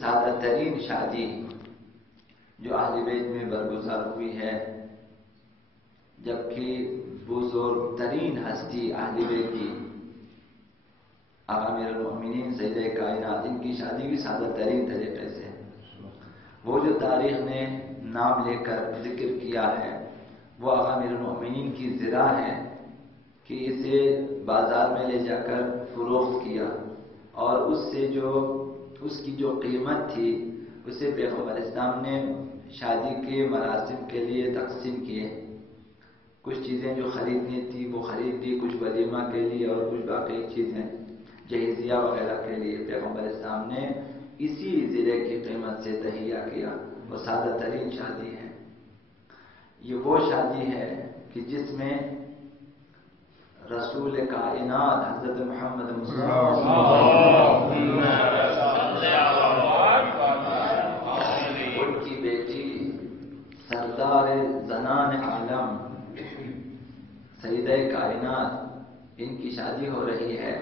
سادہ ترین شادی جو اہل بیت میں برگزار ہوئی ہے، جبکہ بزرگ ترین ہستی اہل بیت کی آقا امیر المؤمنین سیدہ کائنات، ان کی شادی بھی سادہ ترین طریقے سے، وہ جو تاریخ نے نام لے کر ذکر کیا ہے وہ آقا امیر المؤمنین کی زرا ہے کہ اسے بازار میں لے جا کر فروخت کیا اور اس کی جو قیمت تھی اسے پیغمبر اسلام نے شادی کے مراسم کے لیے تقسیم کیے۔ کچھ چیزیں جو خریدنی تھی وہ خرید لی، کچھ ولیمہ کے لیے اور کچھ باقی چیزیں جہیزیہ وغیرہ کے لیے پیغمبر اسلام نے اسی زرے کی قیمت سے تہیہ کیا۔ وہ سادہ ترین شادی ہے۔ یہ وہ شادی ہے کہ جس میں رسول کائنات حضرت محمد مصطفیٰ ان کی بیٹی سردار زنان عالم سیدہ کائنات ان کی شادی ہو رہی ہے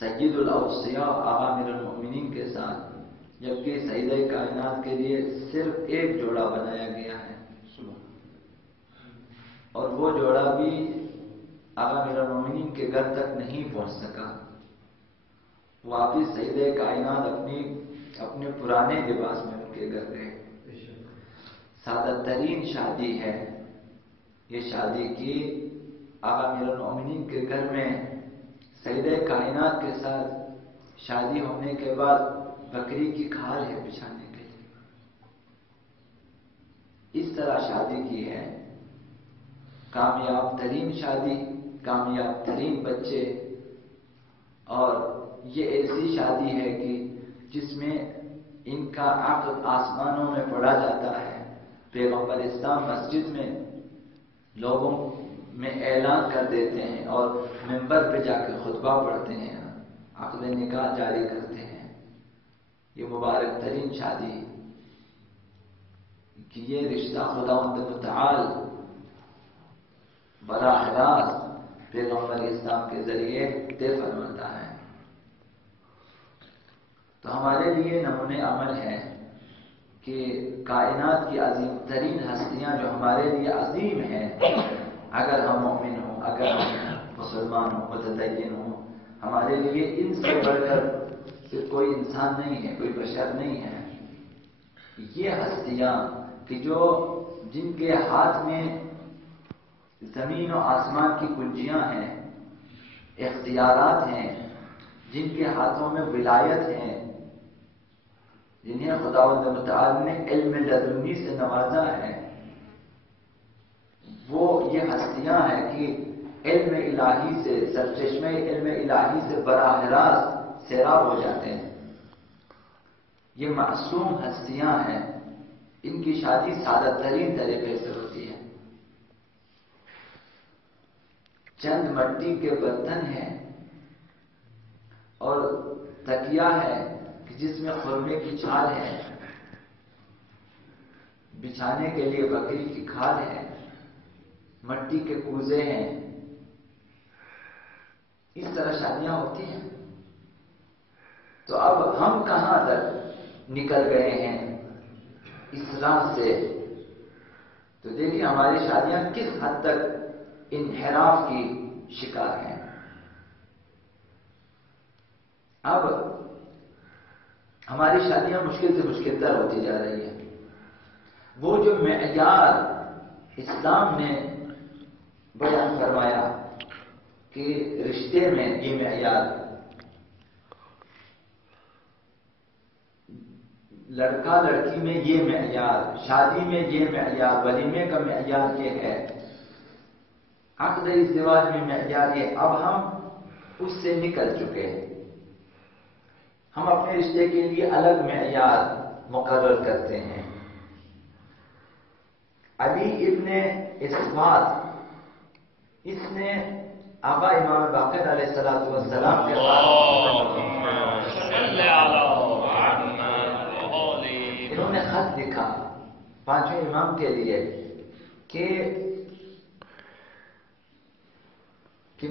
سید الاوصیاء آقا امیر المؤمنین کے ساتھ، جبکہ سیدہ کائنات کے لیے صرف ایک جوڑا بنایا گیا ہے اور وہ جوڑا بھی آقا امیر المؤمنین کے گھر تک نہیں پہنچ سکا۔ واپس سیدہ کائنات اپنے پرانے لباس میں ان کے گھر گئے۔ سادہ ترین شادی ہے یہ شادی کی آقا امیر المؤمنین کے گھر میں سیدہ کائنات کے ساتھ شادی ہونے کے بعد بکری کی کھال ہے بچھانے کے لیے، اس طرح شادی کی ہے۔ کامیاب ترین شادی، کامیاب ترین بچے، اور یہ ایسی شادی ہے کہ جس میں ان کا عقد آسمانوں میں پڑھا جاتا ہے۔ پیغمبر اسلام مسجد میں لوگوں میں اعلان کر دیتے ہیں اور منبر پہ جا کے خطبہ پڑھتے ہیں، عقد نکاح جاری کرتے ہیں۔ یہ مبارک ترین شادی کہ یہ رشتہ خداوند متعال براہ راست پیغمبر اسلام کے ذریعے طے فرماتا ہے۔ تو ہمارے لیے نمونہ عمل ہے کہ کائنات کی عظیم ترین ہستیاں جو ہمارے لیے عظیم ہیں، اگر ہم مومن ہوں، اگر ہم مسلمان ہوں، متدین ہوں، ہمارے لیے ان سے بڑھ کر پھر کوئی انسان نہیں ہے، کوئی بشر نہیں ہے۔ یہ ہستیاں کہ جن کے ہاتھ میں زمین و آسمان کی کنجیاں ہیں، اختیارات ہیں، جن کے ہاتھوں میں ولایت ہیں، جنہیں خداوند متعال نے علم لدنی سے نوازا ہے، وہ یہ ہستیاں ہیں کہ علم الہی سے، سرچشمے علم الہی سے براہ راست سیراب ہو جاتے ہیں۔ یہ معصوم ہستیاں ہیں، ان کی شادی سادہ ترین طریقے سے ہوتی ہے۔ چند مٹی کے برتن ہیں اور تکیہ ہے کہ جس میں خرمے کی چھال ہے، بچھانے کے لیے بکری کی کھال ہے، مٹی کے کوزے ہیں۔ اس طرح شادیاں ہوتی ہیں۔ تو اب ہم کہاں تک نکل گئے ہیں اس راہ سے؟ تو دیکھیے ہماری شادیاں کس حد تک انحراف کی شکار ہیں۔ اب ہماری شادیاں مشکل سے مشکل تر ہوتی جا رہی ہیں۔ وہ جو معیار اسلام نے بیان فرمایا کہ رشتے میں یہ معیار، لڑکا لڑکی میں یہ معیار، شادی میں یہ معیار، ولیمے کا معیار یہ ہے، عقد ازدواج میں معیار یہ، اب ہم اس سے نکل چکے ہیں۔ ہم اپنے رشتے کے لیے الگ معیار مقرر کرتے ہیں۔ علی ابن اسبات اس نے آقا امام باقر علیہ السلام کے انہوں نے خط لکھا پانچویں امام کے لیے کہ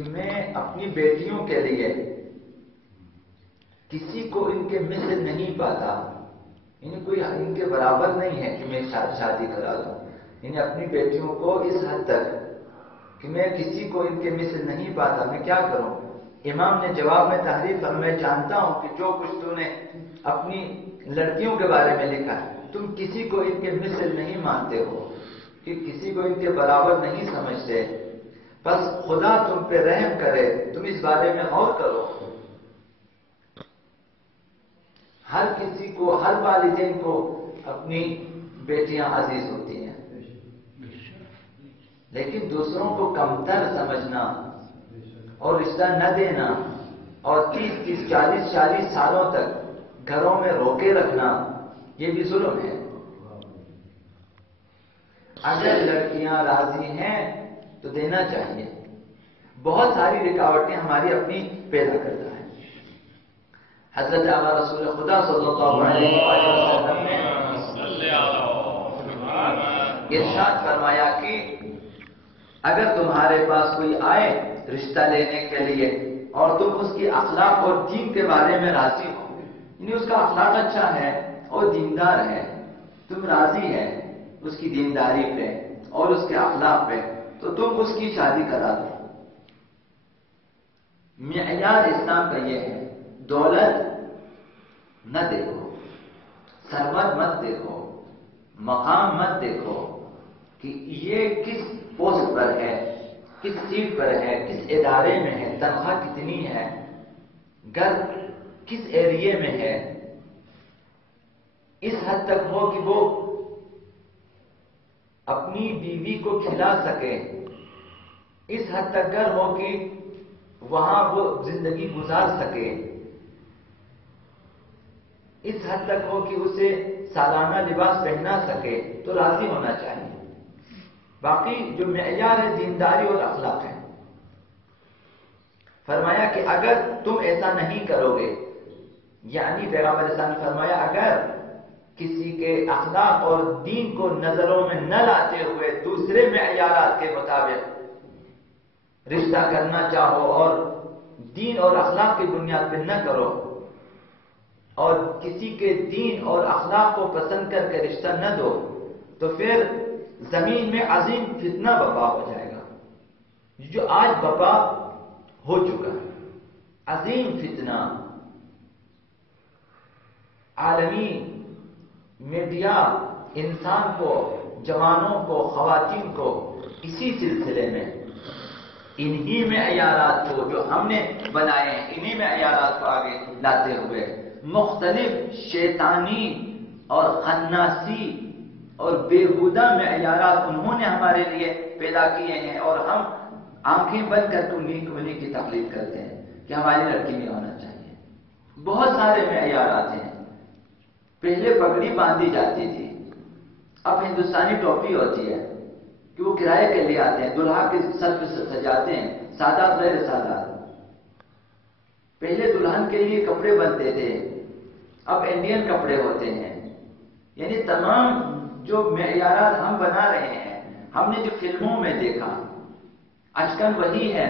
میں اپنی بیٹیوں کے لیے کسی کو ان کے مثل نہیں پاتا، انہیں کوئی ان کے برابر نہیں ہے کہ میں شادی کرا دوں، انہیں اپنی بیٹیوں کو اس حد تک کہ میں کسی کو ان کے مثل نہیں پاتا، میں کیا کروں؟ امام نے جواب میں تحریر فرمایا، میں جانتا ہوں کہ جو کچھ تو نے اپنی لڑکیوں کے بارے میں لکھا ہے، تم کسی کو ان کے مثل نہیں مانتے ہو، کہ کسی کو ان کے برابر نہیں سمجھتے، بس خدا تم پہ رحم کرے، تم اس بارے میں غور کرو۔ ہر کسی کو، ہر والدین کو اپنی بیٹیاں عزیز ہوتی ہیں، لیکن دوسروں کو کمتر سمجھنا اور رشتہ نہ دینا اور 30 40 سالوں تک گھروں میں روکے رکھنا، یہ بھی ظلم ہے۔ اگر لڑکیاں راضی ہیں تو دینا چاہیے۔ بہت ساری رکاوٹیں ہماری اپنی پیدا کرتا ہے۔ حضرت اعلیٰ رسول خدا صلی اللہ علیہ وسلم نے ارشاد فرمایا کہ اگر تمہارے پاس کوئی آئے رشتہ لینے کے لیے اور تم اس کی اخلاق اور دین کے بارے میں راضی ہو، یعنی اس کا اخلاق اچھا ہے اور دیندار ہے، تم راضی ہے اس کی دینداری پہ اور اس کے اخلاق پہ، تو تم اس کی شادی کرا دو۔ معیار اسلام کا یہ ہے، دولت نہ دیکھو، ثروت مت دیکھو، مقام مت دیکھو کہ یہ کس پوسٹ پر ہے، کس سیٹ پر ہے، کس ادارے میں ہے، تنخواہ کتنی ہے، گھر کس ایریے میں ہے، اس حد تک ہو کہ وہ اپنی بیوی کو کھلا سکے، اس حد تک گھر ہو کہ وہاں وہ زندگی گزار سکے، اس حد تک ہو کہ اسے سالانہ لباس پہنا سکے، تو راضی ہونا چاہیے۔ باقی جو معیار ہے دینداری اور اخلاق ہے۔ فرمایا کہ اگر تم ایسا نہیں کرو گے، یعنی پیغمبر اسلام نے فرمایا اگر کسی کے اخلاق اور دین کو نظروں میں نہ لاتے ہوئے دوسرے معیارات کے مطابق رشتہ کرنا چاہو اور دین اور اخلاق کی بنیاد پہ نہ کرو، اور کسی کے دین اور اخلاق کو پسند کر کے رشتہ نہ دو، تو پھر زمین میں عظیم فتنہ برپا ہو جائے گا، جو آج برپا ہو چکا ہے۔ عظیم فتنہ عالمی میڈیا انسان کو، جوانوں کو، خواتین کو اسی سلسلے میں انہی معیارات کو جو ہم نے بنائے ہیں، انہی معیارات کو آگے لاتے ہوئے مختلف شیطانی اور خناسی اور بیہودہ معیارات انہوں نے ہمارے لیے پیدا کیے ہیں، اور ہم آنکھیں بند کر کے انہیں کی تقلید کرتے ہیں کہ ہماری لڑکی میں ہونا چاہیے۔ بہت سارے معیارات ہیں۔ پہلے پگڑی باندھی جاتی تھی، اب ہندوستانی ٹوپی ہوتی ہے کہ وہ کرائے کے لیے آتے ہیں، دلہا کے سر پہ سجاتے ہیں، سادات غیر سادات۔ پہلے دلہن کے لیے کپڑے بنتے تھے، اب انڈین کپڑے ہوتے ہیں۔ یعنی تمام جو معیارات ہم بنا رہے ہیں، ہم نے جو فلموں میں دیکھا، اشکن وہی ہے،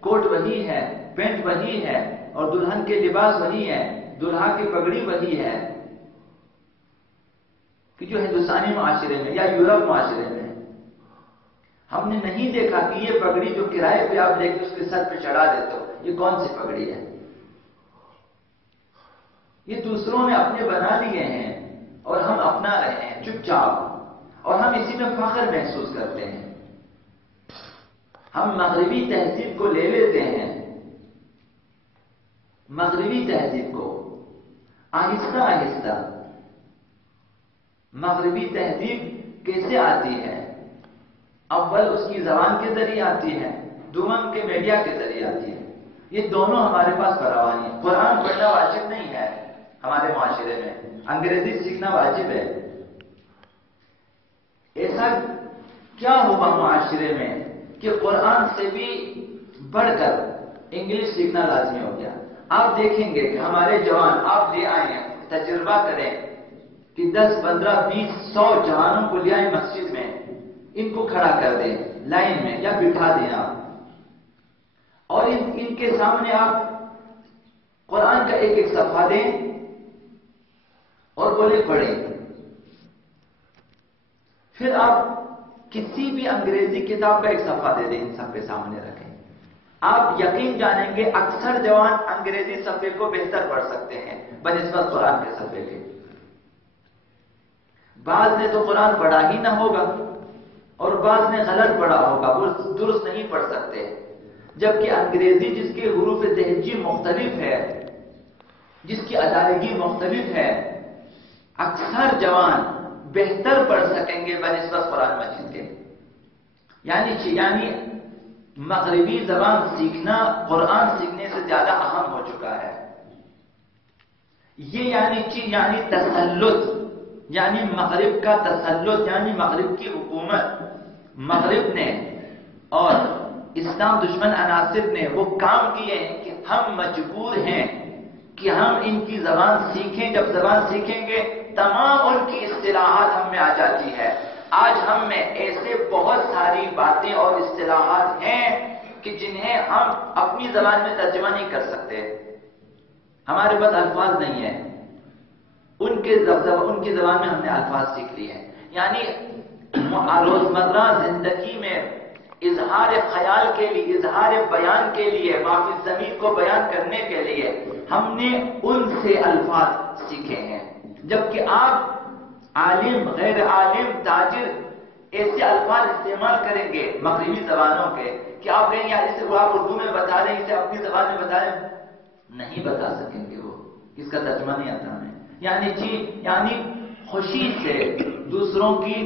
کوٹ وہی ہے، پینٹ وہی ہے، اور دلہن کے لباس وہی ہے، دلہا کی پگڑی وہی ہے، کہ جو ہندوستانی معاشرے میں یا یورپ معاشرے میں ہم نے نہیں دیکھا کہ یہ پگڑی جو کرائے پہ آپ لے کے اس کے سر پہ چڑھا دیتے ہو، یہ کون سی پگڑی ہے؟ یہ دوسروں نے اپنے بنا لیے ہیں اور ہم اپنا رہے ہیں چپ چاپ، اور ہم اسی میں فخر محسوس کرتے ہیں۔ ہم مغربی تہذیب کو لے لیتے ہیں، مغربی تہذیب کو آہستہ آہستہ۔ مغربی تہذیب کیسے آتی ہے؟ اول اس کی زبان کے ذریعے آتی ہے، دوم کے میڈیا کے ذریعے آتی ہے۔ یہ دونوں ہمارے پاس فراوانی ہے۔ قرآن پڑھنا واجب نہیں ہے ہمارے معاشرے میں، انگریزی سیکھنا واجب ہے۔ ایسا کیا ہوا معاشرے میں کہ قرآن سے بھی بڑھ کر انگلش سیکھنا لازمی ہو گیا؟ آپ دیکھیں گے کہ ہمارے جوان، آپ لے آئیں، تجربہ کریں کہ 10 15 20 100 جوانوں کو لے آئیں مسجد میں، ان کو کھڑا کر دیں لائن میں یا بٹھا دیں آپ، اور ان کے سامنے آپ قرآن کا ایک ایک صفحہ دیں اور بولے پڑھیں. پھر آپ کسی بھی انگریزی کتاب کا ایک صفحہ دے دیں، ان سب کے سامنے رکھیں. آپ یقین جانیں گے اکثر جوان انگریزی صفحے کو بہتر پڑھ سکتے ہیں بنسبت قرآن کے صفحے کے. بعض نے تو قرآن پڑھا ہی نہ ہوگا اور بعض نے غلط پڑھا ہوگا، وہ درست نہیں پڑھ سکتے. جبکہ انگریزی جس کے حروف تہجی مختلف ہے، جس کی ادائیگی مختلف ہے، اکثر جوان بہتر پڑھ سکیں گے بنسبت قرآن مجید کے. یعنی مغربی زبان سیکھنا قرآن سیکھنے سے زیادہ اہم ہو چکا ہے. یہ یعنی تسلط، یعنی مغرب کا تسلط، یعنی مغرب کی حکومت، مغرب نے اور اسلام دشمن عناصر نے وہ کام کیے ہیں کہ ہم مجبور ہیں کہ ہم ان کی زبان سیکھیں. جب زبان سیکھیں گے تمام ان کی اصطلاحات ہم میں آ جاتی ہے. آج ہم میں ایسے بہت ساری باتیں اور اصطلاحات ہیں کہ جنہیں ہم اپنی زبان میں ترجمہ نہیں کر سکتے. ہمارے پاس الفاظ نہیں ہیں، ان کی زبان میں ہم نے الفاظ سیکھ لیے ہیں. یعنی روزمرہ زندگی میں اظہار خیال کے لیے، اظہار بیان کے لیے، معافی ضمیر کو بیان کرنے کے لیے ہم نے ان سے الفاظ سیکھے ہیں. جبکہ آپ عالم، غیر عالم، تاجر ایسے الفاظ استعمال کریں گے مغربی زبانوں کے کہ آپ کہیں یار اسے وہ آپ اردو میں بتا رہے ہیں، اسے اپنی زبان میں بتا رہے ہیں، نہیں بتا سکیں گے. وہ اس کا ترجمہ نہیں آتا ہمیں. یعنی خوشی سے دوسروں کی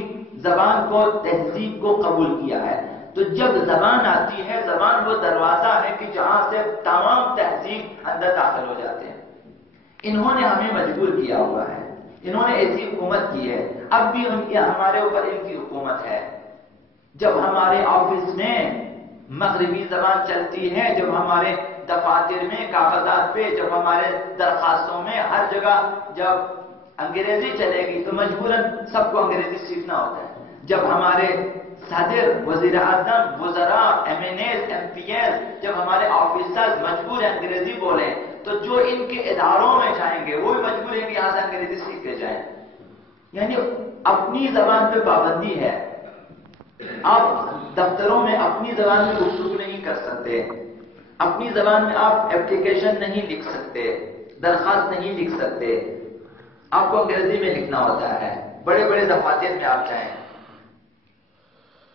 زبان کو، تہذیب کو قبول کیا ہے. تو جب زبان آتی ہے، زبان وہ دروازہ ہے کہ جہاں سے تمام تہذیب اندر داخل ہو جاتے ہیں. انہوں نے ہمیں مجبور کیا ہوا ہے، انہوں نے ایسی حکومت کی ہے. اب بھی ہمارے اوپر ان کی حکومت ہے. جب ہمارے آفس میں مغربی زبان چلتی ہے، جب ہمارے دفاتر میں، کاغذات پہ، جب ہمارے درخواستوں میں، ہر جگہ جب انگریزی چلے گی تو مجبوراً سب کو انگریزی سیکھنا ہوتا ہے. جب ہمارے صدر، وزیر اعظم، وزراء، M N As, M P L, جب ہمارے آفیسرز مجبور ہیں انگریزی بولیں، تو جو ان کے اداروں میں جائیں گے وہ بھی مجبور ہیں کہ یہاں سے انگریزی سیکھ کے جائیں. یعنی اپنی زبان پہ پابندی ہے. آپ دفتروں میں اپنی زبان میں گفتگو نہیں کر سکتے، اپنی زبان میں آپ اپلیکیشن نہیں لکھ سکتے، درخواست نہیں لکھ سکتے، آپ کو انگریزی میں لکھنا ہوتا ہے. بڑے بڑے دفاتر میں آپ جائیں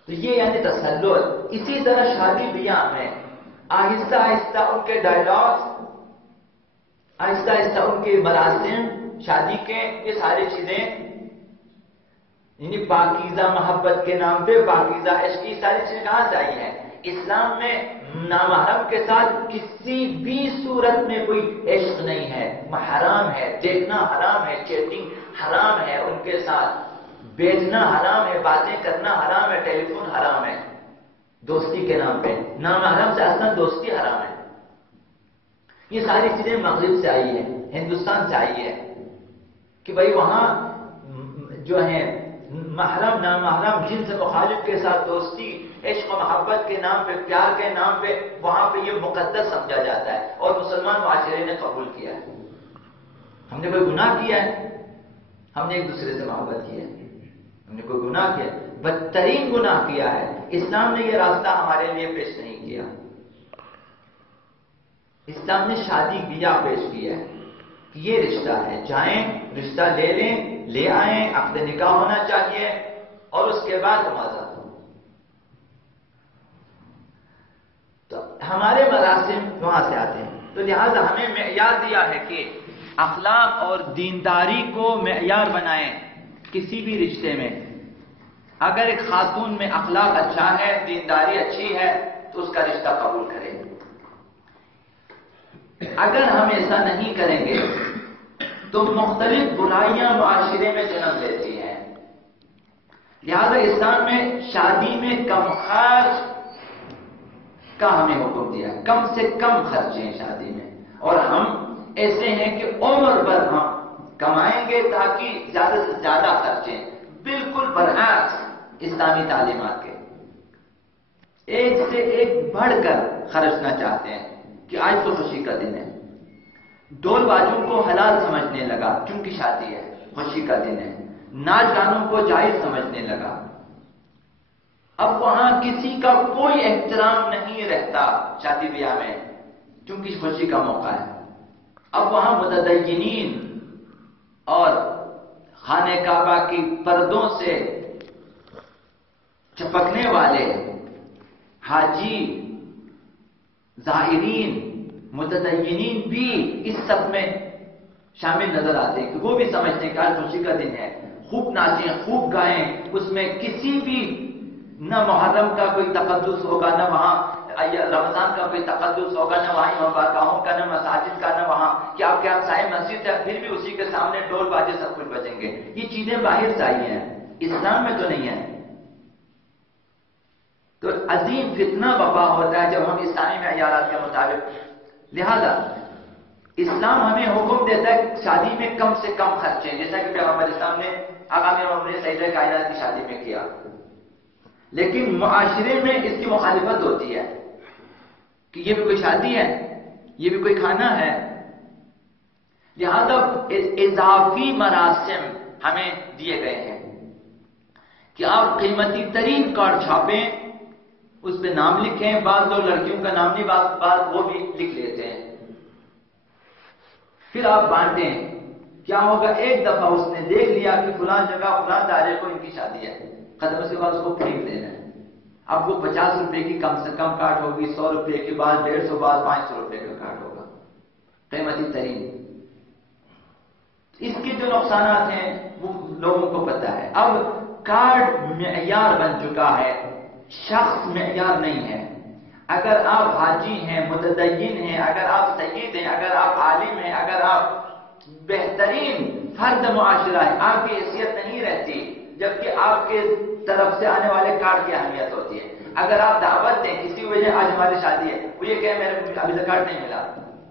تو یہ یعنی تسلط. اسی طرح شادی بیاہ میں آہستہ آہستہ ان کے ڈائلاگس، آہستہ آہستہ ان کے مراسم شادی کے، یہ ساری چیزیں یعنی پاکیزہ محبت کے نام پہ پاکیزہ عشق، یہ ساری چیزیں کہاں سے آئی ہیں؟ اسلام میں نامحرم کے ساتھ کسی بھی صورت میں کوئی عشق نہیں ہے، حرام ہے، دیکھنا حرام ہے، چیٹنگ حرام ہے، ان کے ساتھ بیچنا حرام ہے، باتیں کرنا حرام ہے، ٹیلی فون حرام ہے دوستی کے نام پہ. نامحرم سے اصلا دوستی حرام ہے. یہ ساری چیزیں مغرب سے آئی ہے، ہندوستان سے آئی ہے کہ بھائی وہاں جو ہے محرم نامحرم جن سے مخالف کے ساتھ دوستی، عشق و محبت کے نام پہ، پیار کے نام پہ، وہاں پہ یہ مقدس سمجھا جاتا ہے اور مسلمان معاشرے نے قبول کیا ہے. ہم نے کوئی گناہ کیا ہے؟ ہم نے ایک دوسرے سے محبت کی ہے. ہم نے کوئی گناہ کیا؟ بدترین گناہ کیا ہے. اسلام نے یہ راستہ ہمارے لیے پیش نہیں کیا. اسلام نے شادی بیاہ پیش کیا ہے کہ یہ رشتہ ہے، جائیں رشتہ لے لیں، لے آئیں، عقد نکاح ہونا چاہیے اور اس کے بعد آزاد ہو. تو ہمارے مراسم وہاں سے آتے ہیں. تو لہذا ہمیں معیار دیا ہے کہ اخلاق اور دینداری کو معیار بنائیں کسی بھی رشتے میں. اگر ایک خاتون میں اخلاق اچھا ہے، دینداری اچھی ہے تو اس کا رشتہ قبول کریں. اگر ہم ایسا نہیں کریں گے تو مختلف برائیاں معاشرے میں جنم لیتی ہیں. لہذا اسلام میں شادی میں کم خرچ کا ہمیں حکم دیا، کم سے کم خرچیں شادی میں. اور ہم ایسے ہیں کہ عمر بھر ہم کمائیں گے تاکہ زیادہ سے زیادہ خرچیں. بالکل برعکس اسلامی تعلیمات کے، ایک سے ایک بڑھ کر خرچنا چاہتے ہیں کہ آج تو خوشی کا دن ہے، ڈول بازوں کو حلال سمجھنے لگا کیونکہ شادی ہے، خوشی کا دن ہے، ناچ گانوں کو جائز سمجھنے لگا۔ اب وہاں کسی کا کوئی احترام نہیں رہتا شادی بیاہ میں کیونکہ خوشی کا موقع ہے۔ اب وہاں متدینین اور خانہ کعبہ کی پردوں سے چپکنے والے حاجی، زائرین، متدینین بھی اس سب میں شامل نظر آتے ہیں کہ وہ بھی سمجھتے ہیں کہ آج خوشی کا دن ہے، خوب ناچیں، خوب گائیں، اس میں کسی بھی نہ محرم کا کوئی تقدس ہوگا، نہ وہاں رمضان کا کوئی تقدس ہوگا، نہ وہاں امام بارگاہوں کا، نہ مساجد کا، نہ وہاں کہ آپ کے سائے مسجد ہے پھر بھی اسی کے سامنے ڈول باجے سب کچھ بجیں گے۔ یہ چیزیں باہر سے آئی ہیں، اسلام میں تو نہیں ہے۔ تو عظیم فتنہ برپا ہوتا ہے جب ہم اسلامی معیارات کے مطابق، لہذا اسلام ہمیں حکم دیتا ہے شادی میں کم سے کم خرچے، جیسا کہ پیغمبر اسلام نے آقا امیر المومنین سیدہ کائنات کی شادی میں کیا، لیکن معاشرے میں اس کی مخالفت ہوتی ہے کہ یہ بھی کوئی شادی ہے، یہ بھی کوئی کھانا ہے، لہذا اضافی مراسم ہمیں دیے گئے ہیں کہ آپ قیمتی ترین کارڈ چھاپیں، اس پہ نام لکھیں، بعض لوگ لڑکیوں کا نام نہیں بعض وہ بھی لکھ لیتے ہیں، پھر آپ بانٹیں۔ کیا ہوگا؟ ایک دفعہ اس نے دیکھ لیا کہ فلان جگہ فلان تاریخ کو ان کی شادی ہے، ختم اس کے بعد اس کو پھینک دینا ہے۔ اب وہ 50 روپے کی کم سے کم کارڈ ہوگی، 100 روپے کی، بعد 150، بعد 500 روپے کا کارڈ ہوگا، قیمتی ترین۔ اس کے جو نقصانات ہیں وہ لوگوں کو پتہ ہے۔ اب کارڈ معیار بن چکا ہے، شخص معیار نہیں ہے۔ اگر آپ حاجی ہیں، متدین ہیں، اگر آپ سید ہیں، اگر آپ عالم ہیں، اگر آپ بہترین فرد معاشرہ ہے، آپ کی حیثیت نہیں رہتی، جبکہ آپ کے طرف سے آنے والے کارڈ کی اہمیت ہوتی ہے۔ اگر آپ دعوت دیں کسی وجہ آج ہماری شادی ہے، وہ یہ کہ میرے ابھی تک کارڈ نہیں ملا،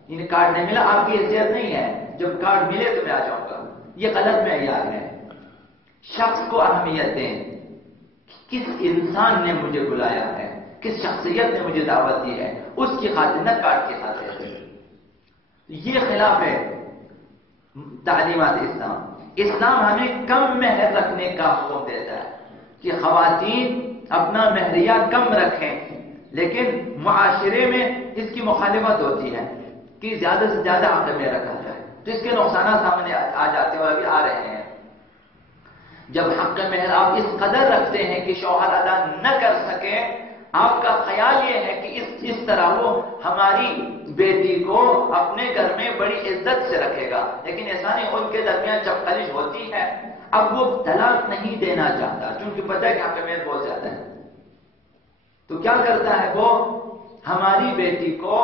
انہیں کارڈ نہیں ملا، آپ کی حیثیت نہیں ہے، جب کارڈ ملے تو میں آ جاؤں گا، یہ غلط معیار ہے۔ شخص کو اہمیت دیں، کس انسان نے مجھے بلایا ہے، کس شخصیت نے مجھے دعوت دی ہے، اس کی خاطر، نہ کارڈ کی خاطر۔ یہ خلاف ہے تعلیمات اسلام۔ اسلام ہمیں کم مہر رکھنے کا حکم دیتا ہے کہ خواتین اپنا مہریہ کم رکھیں، لیکن معاشرے میں اس کی مخالفت ہوتی ہے کہ زیادہ سے زیادہ حق میں رکھا جائے، تو اس کے نقصانات سامنے آ جاتے ہیں اور ابھی آ رہے ہیں۔ جب حق مہر آپ اس قدر رکھتے ہیں کہ شوہر ادا نہ کر سکے، آپ کا خیال یہ ہے کہ اس طرح وہ ہماری بیٹی کو اپنے گھر میں بڑی عزت سے رکھے گا، لیکن ایسا نہیں، ان کے درمیان جب خلش ہوتی ہے، اب وہ طلاق نہیں دینا چاہتا کیونکہ پتہ ہے کہ حق مہر بہت زیادہ ہے، تو کیا کرتا ہے وہ ہماری بیٹی کو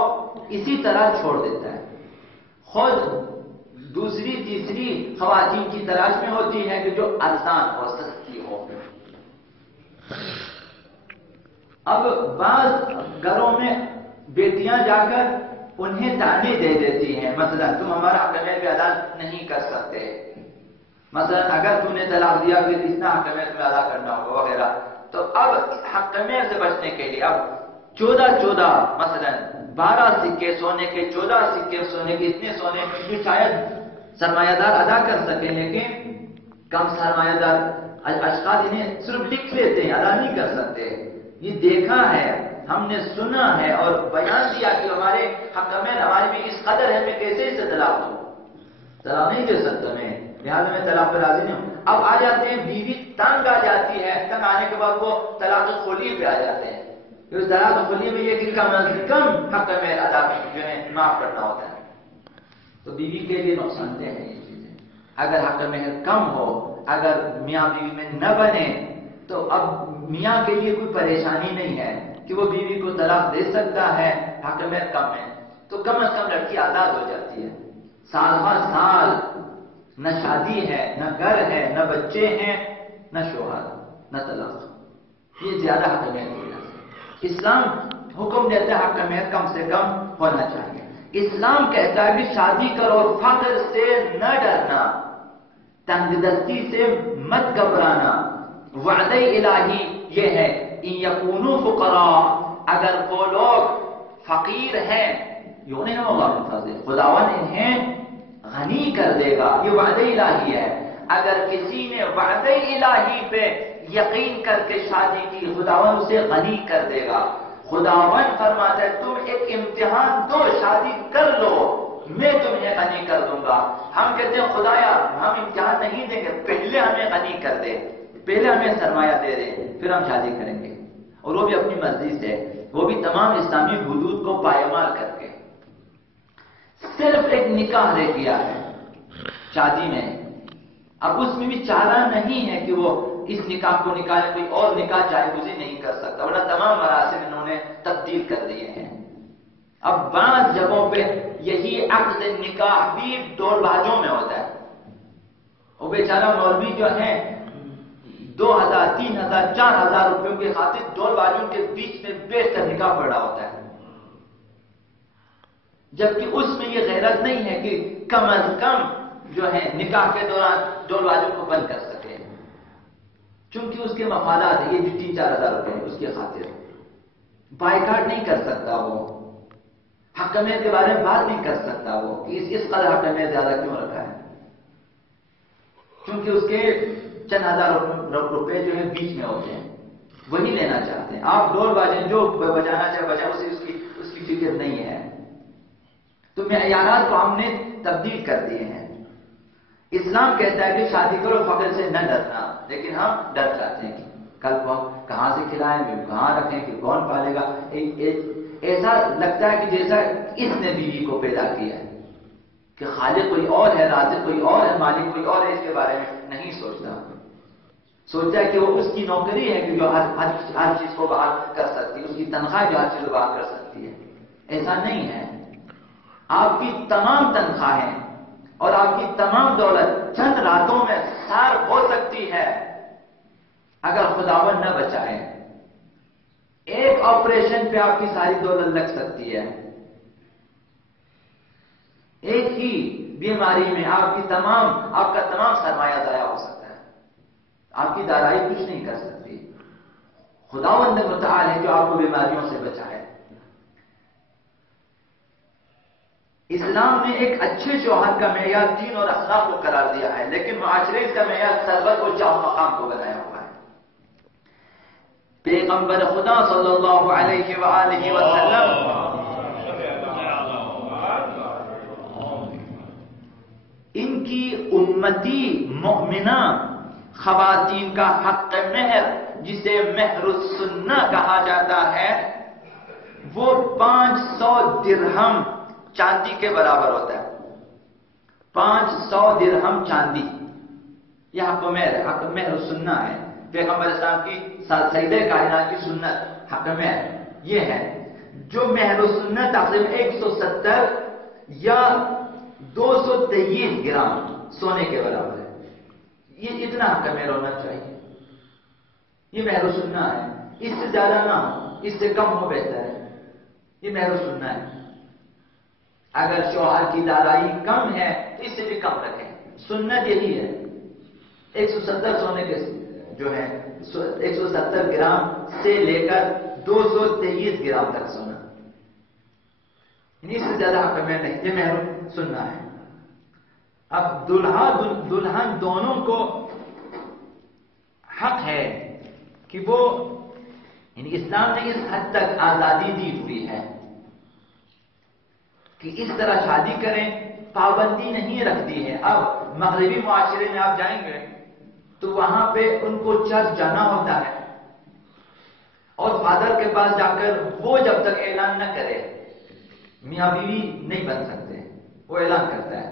اسی طرح چھوڑ دیتا ہے، خود دوسری تیسری خواتین کی تلاش میں ہوتی ہے کہ جو آسان ہو، سستی ہو۔ اب بعض گھروں میں بیٹیاں جا کر انہیں تانے دے دیتی ہیں، مثلا تم ہمارا حق مہر بھی ادا نہیں کر سکتے، مثلا اگر تم نے طلاق دیا پھر اتنا حق مہر تمہیں ادا کرنا ہوگا وغیرہ۔ تو اب حق مہر سے بچنے کے لیے اب 14 مثلا 12 سکے سونے کے، 14 سکے سونے کے، اتنے سونے جو شاید سرمایہ دار ادا کر سکیں، لیکن کم سرمایہ دار اشخاص انہیں صرف لکھ لیتے ہیں، ادا نہیں کر سکتے۔ یہ دیکھا ہے، ہم نے سنا ہے اور بیان دیا کہ ہمارے حق میں ہماری بھی اس قدر ہے، میں کیسے اسے طلاق دوں، طلاق نہیں دے سکتا میں، لہٰذا میں طلاق پر راضی نہیں ہوں۔ اب آ جاتے ہیں، بیوی تنگ آ جاتی ہے، تنگ آنے کے بعد وہ طلاق خلی پہ آ جاتے ہیں۔ اس طلاق خلی میں یہ کہ کم از کم حق میں ادا جو ہے معاف کرنا ہوتا ہے، تو بیوی کے لیے نقصان دہ ہے یہ چیزیں۔ اگر حق مہر کم ہو، اگر میاں بیوی میں نہ بنے، تو اب میاں کے لیے کوئی پریشانی نہیں ہے کہ وہ بیوی کو طلاق دے سکتا ہے، حق مہر کم ہے، تو کم از کم لڑکی آزاد ہو جاتی ہے۔ سال ہر سال نہ شادی ہے، نہ گھر ہے، نہ بچے ہیں، نہ شوہر، نہ طلاق، یہ زیادہ حق مہر کی وجہ سے۔ اسلام حکم دیتا ہے حق مہر کم سے کم ہونا چاہیے۔ اسلام کہتا ہے کہ شادی کرو، فقر سے نہ ڈرنا، تنگ دستی سے مت گھبرانا۔ وعدہ الہی یہ ہے ان یکونوا فقراء، اگر وہ لوگ فقیر ہیں، یغنیہم اللہ من فضلہ، خداوند انہیں غنی کر دے گا. یہ وعدہ الہی ہے. اگر کسی نے وعدہ الہی پہ یقین کر کے شادی کی، خداوند اسے غنی کر دے گا. خداوند فرماتا ہے تم ایک امتحان دو، شادی کر لو، میں تمہیں غنی کر دوں گا. ہم کہتے ہیں خدایا ہم امتحان نہیں دیں گے، پہلے ہمیں غنی کر دے، پہلے ہمیں سرمایہ دے دے، پھر ہم شادی کریں گے. اور وہ بھی اپنی مرضی سے، وہ بھی تمام اسلامی حدود کو پائمال کر کے. صرف ایک نکاح رہ گیا ہے شادی میں. اب اس میں بھی چالان نہیں ہے کہ وہ اس نکاح کو نکالے، کوئی اور نکاح جائزی نہیں کر سکتا، ورنہ تمام مراسم انہوں نے تبدیل کر دیے ہیں. اب بعض جگہوں پہ یہی عقد نکاح بھی ڈول بازوں میں ہوتا ہے. وہ بیچارہ مولوی جو ہیں 2000 3000 4000 روپیوں کی خاطر ڈول بازوں کے بیچ میں بیٹھ کر نکاح پڑا ہوتا ہے، جبکہ اس میں یہ غیرت نہیں ہے کہ کم از کم جو ہے نکاح کے دوران ڈول بازوں کو بند کر سکے، چونکہ اس کے مفادات ہیں. یہ 3-4 ہزار روپے اس کی خاطر بائیکاٹ نہیں کر سکتا، وہ حکمیت کے بارے میں بات نہیں کر سکتا، وہ اس قدر حکمیت زیادہ کیوں رکھا ہے، کیونکہ اس کے چند ہزار روپے جو ہے بیچ میں ہوتے ہیں، وہی لینا چاہتے ہیں. آپ ڈول بازیں جو بجانا چاہے بجائے، اس کی فکر نہیں ہے. تو معیارات کو ہم نے تبدیل کر دیے ہیں. اسلام کہتا ہے کہ شادی کرو فقر سے نہ ڈرنا، لیکن ہم ڈر جاتے ہیں کہ کل کو کہاں سے کھلائیں گے، کہاں رکھیں کہ کون پالے گا. ایسا لگتا ہے کہ جیسا اس نے بیوی کو پیدا کیا ہے، کہ خالق کوئی اور ہے، رازق کوئی اور ہے، مالک کوئی اور ہے. اس کے بارے میں نہیں سوچتا ہے کہ وہ اس کی نوکری ہے کہ جو ہر چیز کو باہر کر سکتی ہے، اس کی تنخواہ جو ہر چیز کو باہر کر سکتی ہے. ایسا نہیں ہے. آپ کی تمام تنخواہیں اور آپ کی تمام دولت چند راتوں میں سار ہو سکتی ہے اگر خداوند نہ بچائے. ایک آپریشن پہ آپ کی ساری دولت لگ سکتی ہے. ایک ہی بیماری میں آپ کا تمام سرمایہ ضائع ہو سکتا ہے. آپ کی دارائی کچھ نہیں کر سکتی. خداوند متعال ہے جو آپ کو بیماریوں سے بچائے. اسلام نے ایک اچھے شوہر کا معیار دین اور اخلاق کو قرار دیا ہے، لیکن معاشرے کا معیار سرور و جاہ و مقام کو بنایا ہوا ہے. پیغمبر خدا صلی اللہ علیہ وآلہ وسلم ان کی امتی مؤمنہ خواتین کا حق مہر، جسے مہر السنہ کہا جاتا ہے، وہ 500 درہم چاندی کے برابر ہوتا ہے. 500 درہم چاندی، یہ حق مہر ہے، حق مہر السنہ ہے. پیغمبر اسلام کی سیدہ کائنات کی سنت حق مہر یہ ہے. جو مہر السنہ تقریباً 170 یا 223 گرام سونے کے برابر ہے. یہ اتنا حق مہر ہونا چاہیے. یہ مہر السنہ ہے. اس سے زیادہ نہ ہو، اس سے کم ہو بہتر ہے. یہ مہر السنہ ہے. اگر شوہر کی دارائی کم ہے تو اس سے بھی کم رکھیں. سنت یہی ہے. 170 سونے کے جو ہے 170 گرام سے لے کر 223 گرام تک سونا، اس سے زیادہ حق مہر نہیں. یہ مہر سننا ہے. اب دلہن دونوں کو حق ہے کہ وہ اسلام نے اس حد تک آزادی دی ہوئی ہے کہ اس طرح شادی کریں، پابندی نہیں رکھتی ہے. اب مغربی معاشرے میں آپ جائیں گے تو وہاں پہ ان کو چرچ جانا ہوتا ہے، اور فادر کے پاس جا کر وہ جب تک اعلان نہ کرے میاں بیوی نہیں بن سکتے. وہ اعلان کرتا ہے،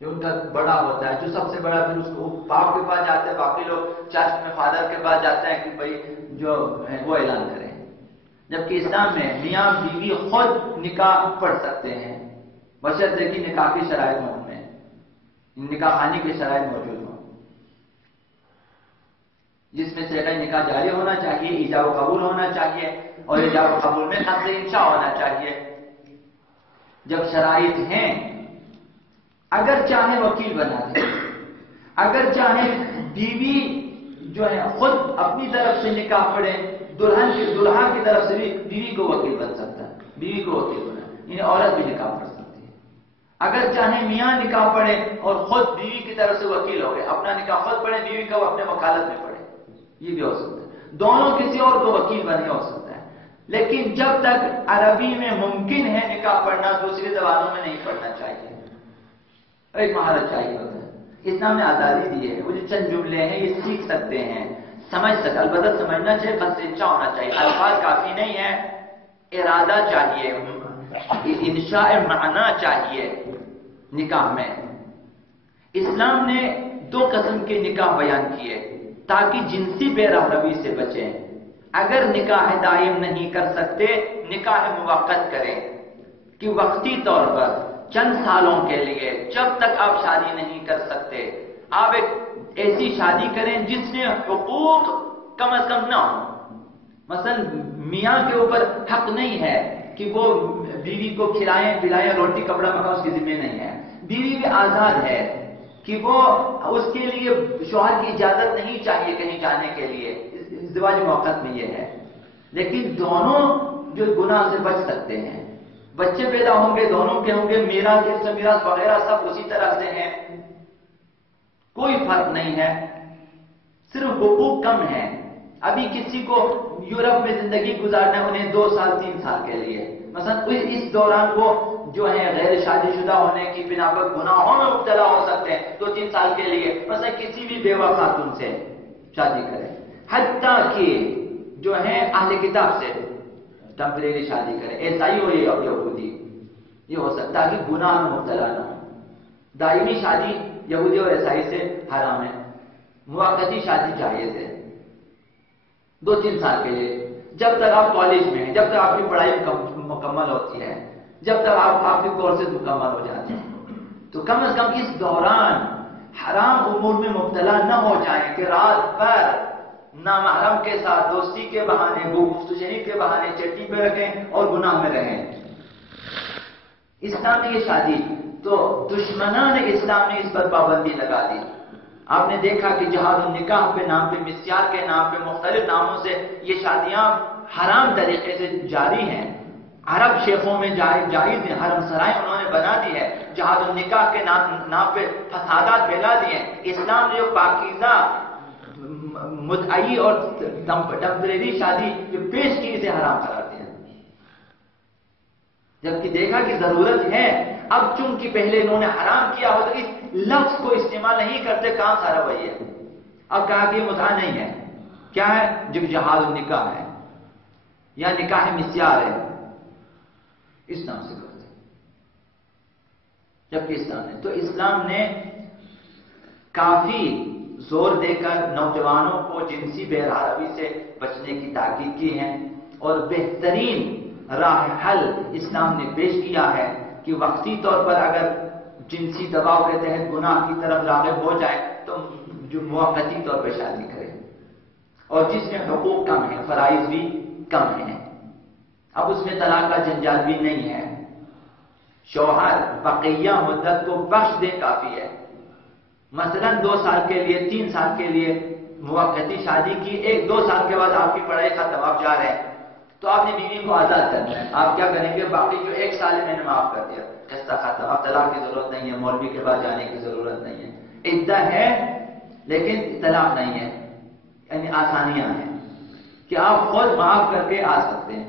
جو ان کا بڑا ہوتا ہے، جو سب سے بڑا، پھر اس کو باپ کے پاس جاتے ہیں. باقی لوگ چرچ میں فادر کے پاس جاتے ہیں کہ بھائی جو ہے وہ اعلان کریں. جبکہ اسلام میں میاں بیوی خود نکاح پڑھ سکتے ہیں، بشرطے کہ نکاح کی شرائط موجود ہیں، نکاح خانی کی شرائط موجود ہوں، جس میں سے نکاح جاری ہونا چاہیے، ایجاب و قبول ہونا چاہیے، اور ایجاب و قبول میں قصد انشاء ہونا چاہیے. جب شرائط ہیں، اگر چاہے وکیل بنا دے، اگر چاہے بیوی جو ہے خود اپنی طرف سے نکاح پڑھے، دلہا کی طرف سے بھی بیوی کو وکیل بن سکتا ہے. بیوی کو وکیل بنا، یعنی عورت بھی نکاح پڑھ سکتی ہے، اگر چاہے میاں نکاح پڑھے اور خود بیوی کی طرف سے وکیل ہو گئے، اپنا نکاح خود پڑھے، بیوی کا وہ اپنے وکالت میں پڑھے، یہ بھی ہو سکتا ہے، دونوں کسی اور کو وکیل بنے ہو سکتا ہے، لیکن جب تک عربی میں ممکن ہے نکاح پڑھنا دوسری زبانوں میں نہیں پڑھنا چاہیے، ایک مہارت چاہیے ہوتا ہے۔ اسلام نے آزادی دی ہے، وہ جو چند جملے ہیں یہ سیکھ سکتے ہیں، سمجھ سکتے، البتہ سمجھنا چاہیے، قصد انشاء ہونا چاہیے، الفاظ کافی نہیں ہے، ارادہ چاہیے، انشاء معنی چاہیے نکاح میں۔ اسلام نے 2 قسم کے نکاح بیان کیے تاکہ جنسی بے رحمی سے بچیں۔ اگر نکاح دائم نہیں کر سکتے، نکاح موقت کریں کہ وقتی طور پر چند سالوں کے لیے، جب تک آپ شادی نہیں کر سکتے، آپ ایک ایسی شادی کریں جس میں حقوق کم از کم نہ ہو۔ مثلا میاں کے اوپر حق نہیں ہے کہ وہ بیوی کو کھلائیں پلائیں، روٹی کپڑا مکان اس کے ذمہ نہیں ہے، بیوی بھی آزاد ہے کہ وہ اس کے لیے شوہر کی اجازت نہیں چاہیے کہیں جانے کے لیے، ازدواج موقت میں یہ ہے، لیکن دونوں جو گناہ سے بچ سکتے ہیں، بچے پیدا ہوں گے دونوں کے ہوں گے، میراث وغیرہ سب اسی طرح سے ہیں، کوئی فرق نہیں ہے، صرف حقوق کم ہیں۔ ابھی کسی کو یورپ میں زندگی گزارنا ہے انہیں 2 سال 3 سال کے لیے، مثلا اس دوران وہ جو ہے غیر شادی شدہ ہونے کی بنا پر گناہوں میں مبتلا ہو سکتے ہیں 2-3 سال کے لیے، مثلا کسی بھی بیوہ خاتون سے شادی کریں، حتیٰ کہ جو ہے اہل کتاب سے ٹیمپریری شادی کریں، عیسائی ہو یا یہودی، یہ ہو سکتا ہے کہ گناہ میں مبتلا نہ ہو۔ دائمی شادی یہودی اور عیسائی سے حرام ہے، موقتی شادی جائز ہے 2-3 سال کے لیے، جب تک آپ کالج میں ہیں، جب تک آپ کی پڑھائی مکمل ہوتی ہے، جب تک آپ کے کورسز مکمل ہو جاتے ہیں، تو کم از کم اس دوران حرام امور میں مبتلا نہ ہو جائیں کہ رات بھر نامحرم کے ساتھ دوستی کے بہانے، گفت و شنید کے بہانے چٹی پہ رکھیں اور گناہ میں رہیں۔ اسلام نے یہ شادی، تو دشمنان اسلام نے اس پر پابندی لگا دی۔ آپ نے دیکھا کہ جہاد النکاح کے نام پہ، مسیار کے نام پہ، مختلف ناموں سے یہ شادیاں حرام طریقے سے جاری ہیں، عرب شیخوں میں جائز ہیں، حرم سرائیں انہوں نے بنا دی ہے، جہاد النکاح کے نام پہ فسادات پھیلا دیے ہیں۔ اسلام نے جو پاکیزہ مدعی اور ٹیمپریری شادی جو پیش کی، اسے حرام قرار دیا، جبکہ دیکھا کہ ضرورت ہے۔ اب چونکہ پہلے انہوں نے حرام کیا ہو تو اس لفظ کو استعمال نہیں کرتے، کام سارا وہی ہے، اب کہا کہ یہ متعہ نہیں ہے، کیا ہے؟ جو جہاد النکاح ہے یا نکاح مسیار ہے، اس نام سے کرتے، جبکہ اسلام نے کافی زور دے کر نوجوانوں کو جنسی بے رحمی سے بچنے کی تاکید کی ہے، اور بہترین راہ حل اسلام نے پیش کیا ہے کہ وقتی طور پر اگر جنسی دباؤ کے تحت گناہ کی طرف راغب ہو جائے تو جو موقتی طور پہ شادی کرے، اور جس میں حقوق کم ہیں، فرائض بھی کم ہیں، اب اس میں طلاق کا جنجال بھی نہیں ہے، شوہر بقیہ مدت کو بخش دے کافی ہے، مثلا 2 سال کے لیے 3 سال کے لیے موقتی شادی کی، 1-2 سال کے بعد آپ کی پڑھائی ختم، آپ جا رہے ہیں، تو آپ نے بیوی کو آزاد کرنا ہے، آپ کیا کریں گے؟ باقی جو 1 سال ہے میں نے معاف کر دیا، قصہ ختم، اب طلاق کی ضرورت نہیں ہے، مولوی کے پاس جانے کی ضرورت نہیں ہے، عدہ ہے لیکن طلاق نہیں ہے، یعنی آسانیاں ہیں کہ آپ خود معاف کر کے آ سکتے ہیں۔